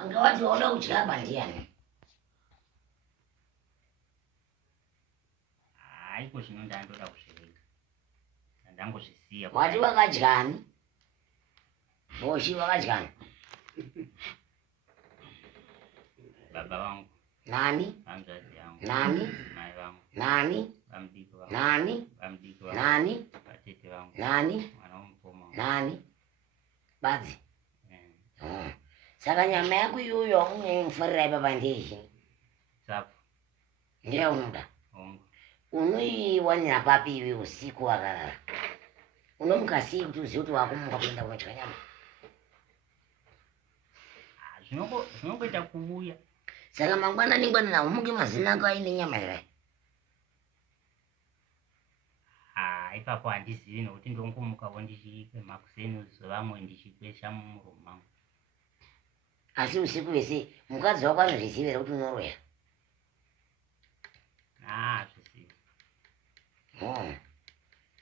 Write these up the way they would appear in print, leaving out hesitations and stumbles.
Angawati wala uchaba ndiani. Haiko zvinonda ndoda kuzvirenga. Ndangozvisiya. Wati wakadyani? Boshi wakadyani? Baba wangu. Nani? Anzazi yangu. Nani? Mai wangu. Nani? Bamdiki wangu. Nani? Bamdiki wangu. Nani? Batete wangu. Nani? Mwana womukoma. Nani? Badzi. Saka nyama yako iyoyo unofarira baba ndishi. Sapu. Ndiyo unoda. Unoiwanira papi iwe usiku wakarara. Unomukasi kuti uziye kuti wakumuka kuenda kunodya nyama. Zvinongoita kuuya. Saka mangwanani nawo muke mazina ako aine nyama here. Ipapo handizivi nokuti ndongomukawo ndichimakuseni vamwe ndichikwesha mumuro mangu. Asi usiku wese mukadzi wako anozvizivira kuti unoroya. Zvisivi.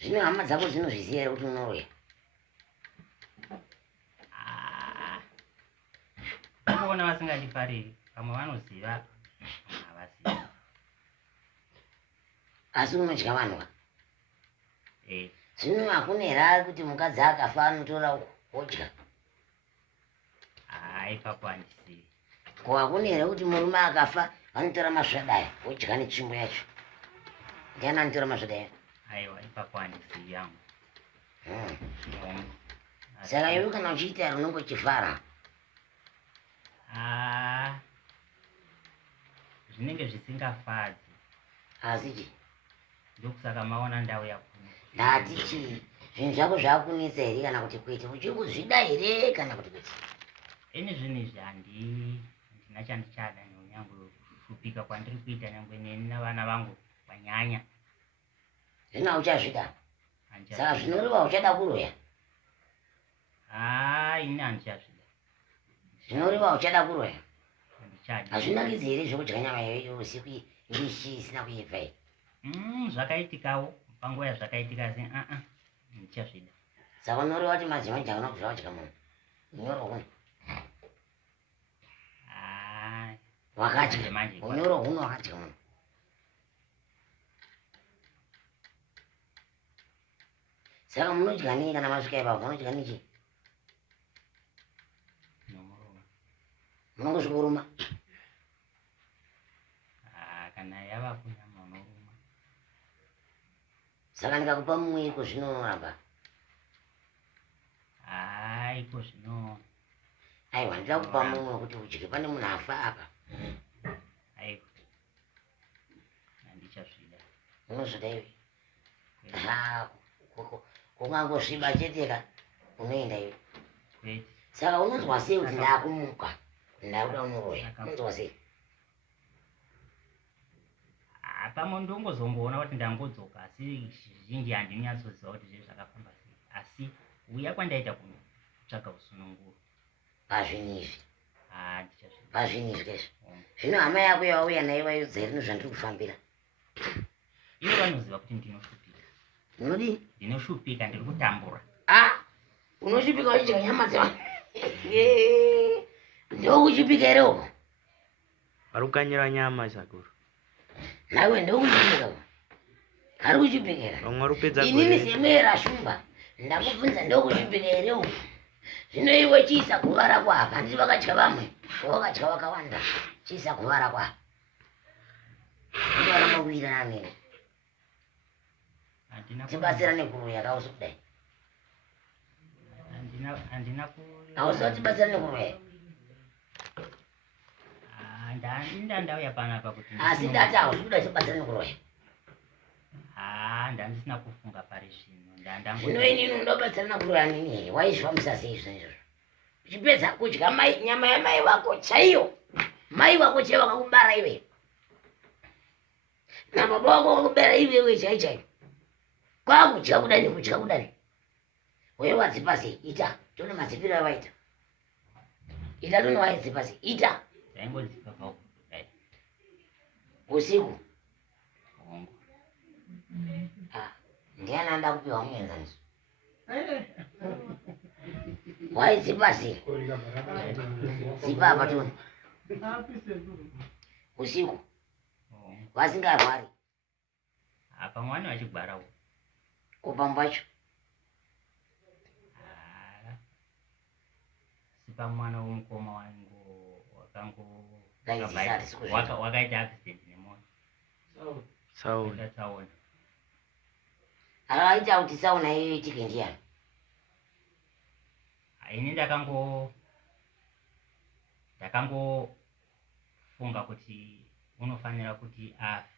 Zvino hama dzako dzinozvizivira kuti unoroya. Vanoona vasingandifariri, vamwe vanoziva, vamwe havasivi. Asi unodya vanhu. Zvino hakuna here kuti mukadzi akafa anotora wodya. Ipapo handisivi. Ko hakuna here kuti murume akafa anotora masvadaya wodya netsvimbo yacho. Ndiani anotora masvadaya? Aiwa, ipapo handisivi yangu. Saka iwe kana uchiita unongochifara. Zvinenge zvisingafadzi. Asi chi? Ndokusaka maona ndau yakuno. Ndati chi? Zvinhu zvako zvakunetsa here kana kuti kwete? Uchiri kuzvida here kana kuti kwete? Ene zvinhu izvi handina chandichada neunyange kushupika kwandiri kuita nyangwe neni navana vangu vanyanya. Zvino hauchazvida? Saka zvinoreva uchada kuroya? Ini handichazvida. Zvinoreva uchada kuroya? Handichadi. Hazvinakidzi here zvokudya nyama iyoyo usiku irishi isina kuibva here? Zvakaitikawo panguva yazvakaitika asi handichazvida. Saka unoreva kuti madzimai ndakuna kubva wadya munhu. Unyoro huno. Wakadya. Unyoro huno wakadya munhu. Saka munodya nei kana masvika ipapo munodya nechi? Munongosvikoruma? Kana yava kunyama unoruma. Saka ndikakupa mumwe iko zvino unoramba? Iko zvino. Aiwa ndida kupa mumwe kuti udye pane munhu afa apa. Aiko. Handichazvida. Unozvida iwe? Kungangosviba cheteka unoenda iwe. Saka unonzwa sei kuti ndakumuka ndakuda unoroya? Unonzwa sei? Pamwe ndongozomboona kuti ndangodzoka asi zvizhinji handinyatsoziva kuti zviri zvakafamba sei. Asi uya kwandaita kutsvaga usununguro. Pazvinhu izvi? Handichazvida. Pazvinhu izvi izvi? Zvino hama yako yauya nayo vaiudza rino zvandiri kufambira? Ivo vanoziva kuti ndinoshupika. Unodii? Ndinoshupika, ndiri kutambura. Unoshupika uchidya nyama dzevanhu? Ndokushupika here uko? Ari kukanyira nyama sakuru. Nawe ndokushupika uko? Ari kushupika here? Vamwe vari kupedza gore. Inini semwera Shumba ndakubvunza ndokushupika here uko? Zvino iwe chiisa guva rako apa, handiti vakadya vamwe? Wakadya vakawanda. Chiisa guva rako apa. Ndiwaramba kuita nani? Tibatsira nekuroya kausi kudai. Handina Hauziva tibatsira nekuroya? ndandauya panapa kuti. Asi ndati hausi kuda tibatsira nekuroya. Ndandisina kufunga pari zvino. Zvino inini unobatsira nekuroya nini? Waizvifambisa sei izvona izvozvo? Uchipedza kudya nyama yamai vako chaiyo. Mai vako chaiyo vakakubara iwe. Nababa wako vakakubara iwe chaiyo. Kwakudya kudani. Wewe wadzipa sei? Ita. Tone madzipiro avaita. Ita tone waidzipa sei? Ita. Ndaingodzipa pauko. Usiku. Ndiani anda kupiwa muenzaniso? waizipasi zibaba tu usiku vasingarwari apa mwana wachigwarawo kupambacho sipa mwana womukoma wangu Dai wakaita accident nemota tsaona aita kuti tsaona iyo itike ndiani ini ndakangofunga kuti unofanira kuti afe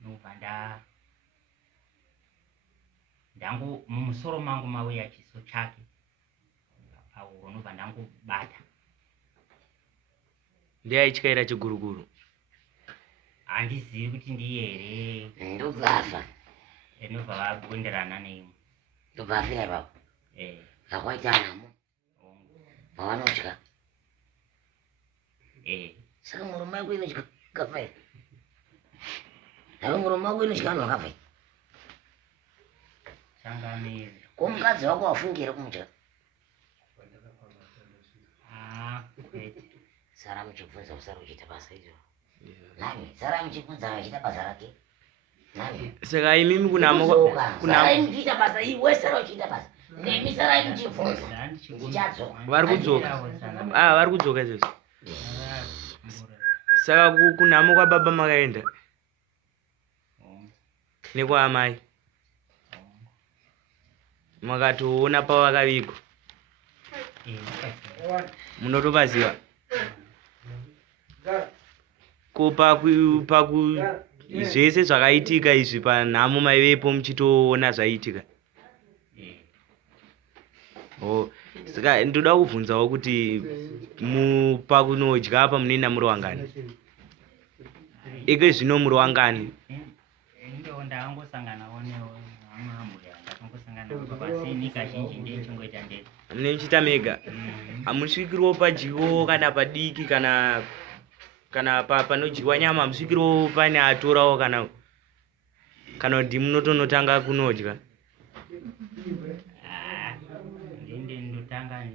nobva ndangu mumusoro mangu mauya chiso chake auro nobva ndangobata ndiye aichikaira chiguruguru handizivi kuti ndiye here ndobva afa nobva vagonderana neimwe ndobva afira ipapo vakwaita namo vavanotya saka murume wako inotya kafa here nawe murume wako inotya vanhu vakafa here changamiri ko mukadzi wako wafungire kumutya kwete sara muchibvunza usari uchita basa izvo nani sara muchibvunza achita basa rake nani saka imimi kunamo sara muchiita basa iwe sara uchiita basa nemi sara muchibvunza ndichadzoka vari kudzoka vari kudzoka izvozvo saka kunamo kwababa makaenda nekwaamai makatoona pavakavigwa munotopaziva ko zvese zvakaitika izvi panhamo maivepo muchitoona zvaiitika saka ndoda kubvunzawo kuti pakunodya apa munoenda muri wangani ike zvino muri wangani ndakangosanganawo neamamuri ndakangosanganawo pasini kazhinji ndechingoita ndega mune muchiita mega hamusvikiriwo padyiwo kana padiki kana panodyiwa nyama hamusvikiriwo pane atorawo kana kuti munotonotanga kunodya ndotanga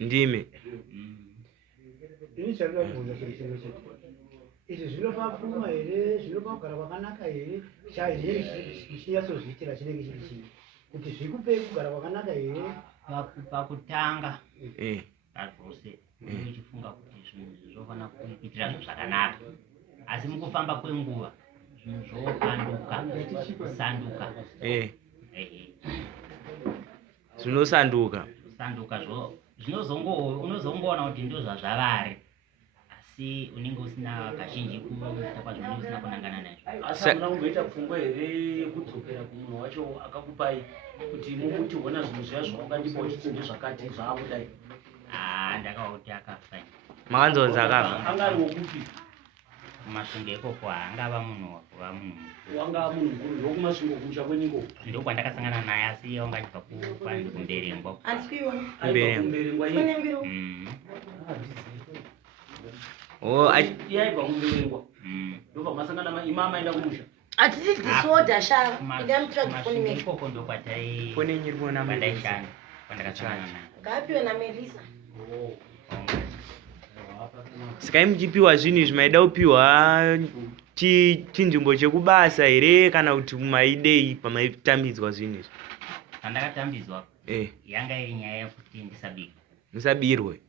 ndime izvi zvinopapfuma here zvinopa kugara kwakanaka here chinyatsoziitira chinenge chiri chii kuti zvikupei kugara kwakanaka here pakutanga zvose uchifunga kuti zvinhu zvofanira kuitira zvakanaka asi mukufamba kwenguva zvinhu zvopanduka kusanduka zvinosanduka unozongoona kuti ndo zvazvavari asi unenge usina kazhinji kuita kwazvo unenge usina kunangana nazvo asi hamuna kungoita pfungwa here yekudzokera kumunhu wacho akakupai kuti mumuti ona zvinhu zviya zvaungandipa uchiti zvakati zvaakudai ndakauti akafa makanzonzi akafa anga ari wokupi kumasvingo ikoko angava munhu wanga munhu mukuru ndokumasvingo kumusha kwenyiko ndokwandakasangana naye asi aungandibva kufanzi kumberengwa kumberengwa yaibva kumberengwa ndobva masangana imama aenda kumusha atiti disorder sha ikoko ndokwatai fone nyirikuona kwadaishanda kwandakasangana naye ngapiwe na Melissa saka muchipiwa zvinhu izvi maida kupiwa chinzvimbo chekubasa here kana kuti maidei pamaitambidzwa zvinhu izvi pandakatambidzwa yanga iri nyaya yekuti ndisabirwe musabirwe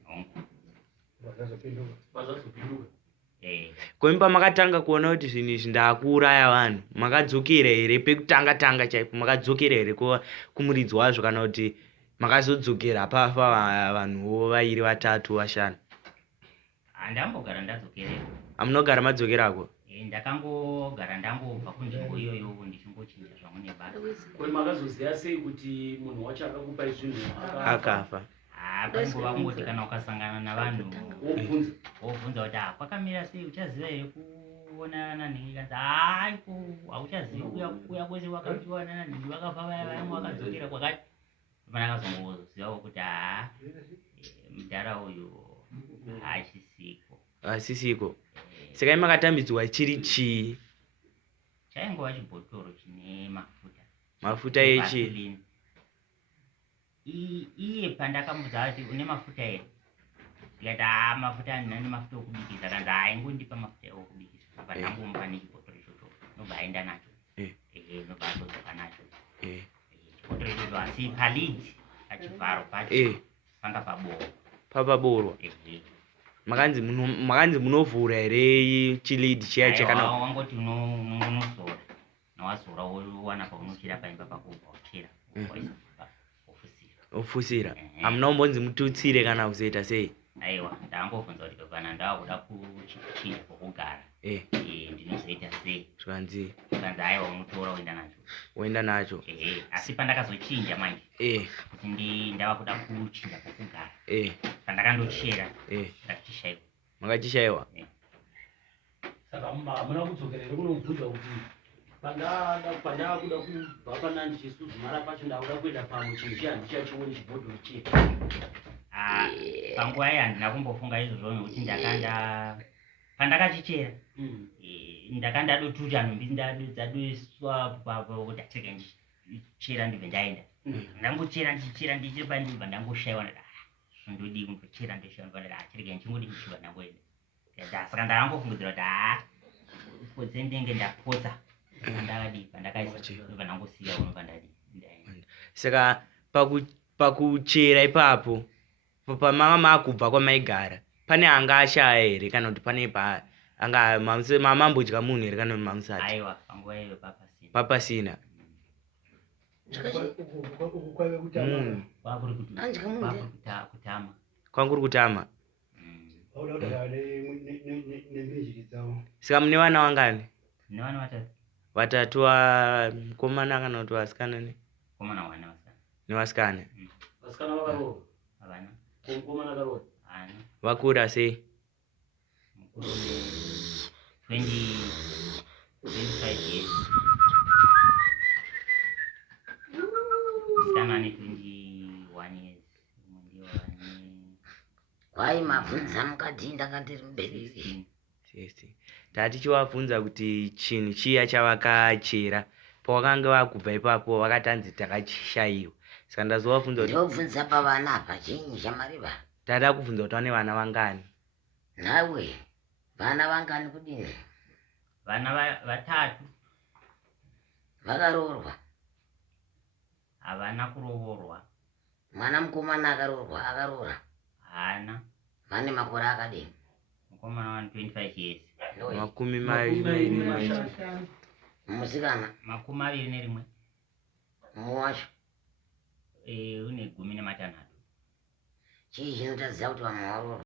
vazvazopinduka kwemi pamakatanga kuona kuti zvinhu izvi ndaakuuraya vanhu makadzokera here pekutanga chaipo makadzokera here kumuridzi wazvo kana kuti makazodzokera pafa vanhuwo vairi vatatu vashanu handambogara ndadzokereko hamunogara madzokerako ndakangogara ndangobva kunzvimbo iyoyo ndichingochinja zvangu nebasa kwe makazoziva sei kuti munhu wacho akakupai zvinhu akafa pangova kungoti kana ukasangana navanhu wobvunza kuti kwakamira sei uchaziva here kuonana nanhingi kanzi hauchazivi kuya kwese wakapiwana nanhingi vakafa vaya vayamwe wakadzokera kwakati panakazongozivawo kuti mudhara uyu hasisiko saka makatambidzwa chiri chii chaingova chibhotoro chine mafuta echi iye pandakamudza ati une mafuta here ndikati mafuta ndina nemafuta okubikisa kanzi aingondipa mafuta okubikisa apa ndangomupa nechibhotoro ichocho nobva aenda nacho nobva atodzoka nacho chibhotoro ichocho asi palidzi pachivharo pacho panga paborwa makanzi munovhura here chilidi chiya chakana wangoti unozora nawazora wowana paunochera paimba pako uchera ofusira hamuna umbonzi mututsire kana kuzoita sei? Aiwa ndangobvunza kuti kana ndakuda kuchinja kwokugara ndinozoita sei zvanzi aiwa unotora woenda nacho asi pandakazochinja manje kuti ndava kuda kuchinja kwokugara pandakandochera ndakachishayiwa. Makachishayiwa? Saka hamuna kudzokerere kunobvunza kuti pandakuda kubva panani chisuzumara pacho ndakuda kuenda pamwe chinhu chiya handichachioni chibhodhoro chedu. Panguva iyi handina kumbofunga izvozvo nokuti pandakachichera ndakandadotuta nhumbi dzadoiswa kuti atirege ndichera ndibve ndaenda ndangochera ndichiri pandibva ndangoshayiwa ndati zvondodii kundochera ndoshayiwa ndati atirege ndichingodi ndichiva ndangoenda saka ndakangofungidzira kuti podzendenge ndapotsa pandakadii pandakaibva ndangosiya unobva ndadii ndaenda. Saka pakuchera ipapo pamanga makubva kwamaigara pane anga ashaya here kana kuti pane anga mamambodya munhu here kana kuti mamusati? Aiwa panguva iyo papasina. Kwanguri kutama. Saka mune vana vangani? Mune vana vatatu mukomana kana kuti vasikana nevasikana? Vasikana vakaroorwa? Havana. Mukomana akaroorwa? Hana. Vakura sei? 25 years. Musikana ane 21 years. Wai mabvunza mukati ndakandiri mubereri. Tatichivabvunza kuti chinhu chiya chavakachera pavakanga vakubva ipapo vakatanzi takachishayiwa. Saka ndazovabvunza kuti ndobvunza pavana apa chinyi chamareva. Tada kubvunza kuti vane vana vangani? Nawe vana vangani kudini? Vana 3. Vakaroorwa? Havana kuroorwa. Mwana mukomana akaroora? Hana. Vane makore akadini? Mukomana wane 25 years. Makumi maviri. Musikana? 21. Mumwe wacho? Une 16. Chii chinotaridza kuti vamwe varoorwa?